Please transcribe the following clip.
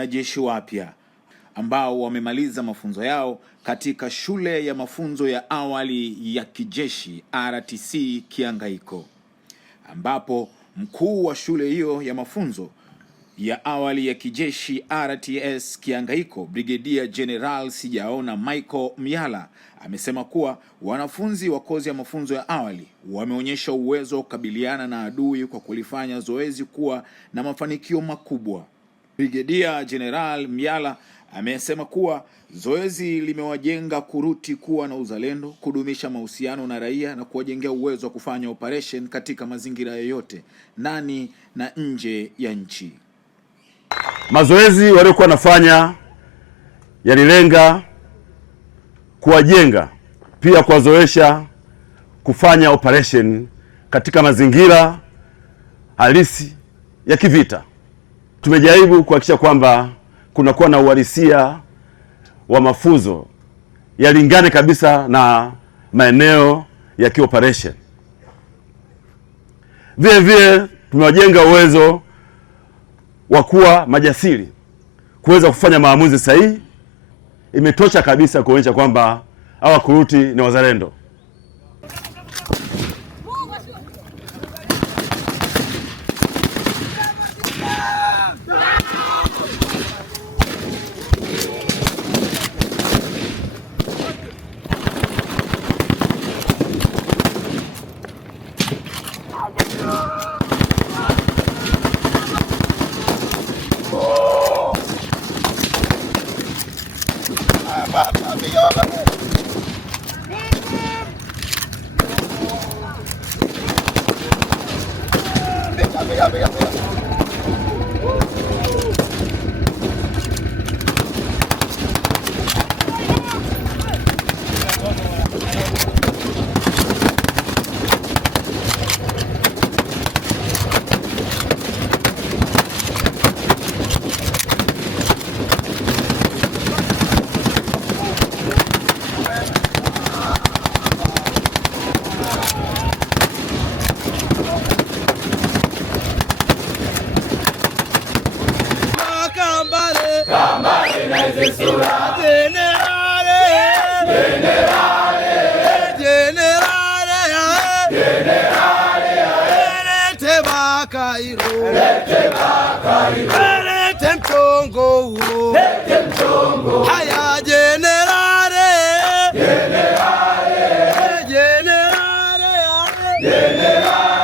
wanajeshi wapya ambao wamemaliza mafunzo yao katika shule ya mafunzo ya awali ya kijeshi RTC Kiangaiko, ambapo mkuu wa shule hiyo ya mafunzo ya awali ya kijeshi RTS Kiangaiko, Brigadier General Sijaona Michael Myala, amesema kuwa wanafunzi wa kozi ya mafunzo ya awali wameonyesha uwezo wa kukabiliana na adui kwa kulifanya zoezi kuwa na mafanikio makubwa. Brigadier General Myala amesema kuwa zoezi limewajenga kuruti kuwa na uzalendo, kudumisha mahusiano na raia na kuwajengea uwezo wa kufanya operation katika mazingira yoyote ndani na nje ya nchi. Mazoezi waliokuwa nafanya yalilenga kuwajenga, pia kuwazoesha kufanya operation katika mazingira halisi ya kivita. Tumejaribu kuhakikisha kwamba kunakuwa na uhalisia wa mafunzo yalingane kabisa na maeneo ya kioperation. Vile vile tumewajenga uwezo wa kuwa majasiri, kuweza kufanya maamuzi sahihi. Imetosha kabisa kuonyesha kwamba hawa kuruti ni wazalendo. Kambale na Zesura Generale Generale Generale Generale Lete Bakairo Lete Bakairo Lete Mchongo Lete Mchongo Haya Generale Generale Generale Generale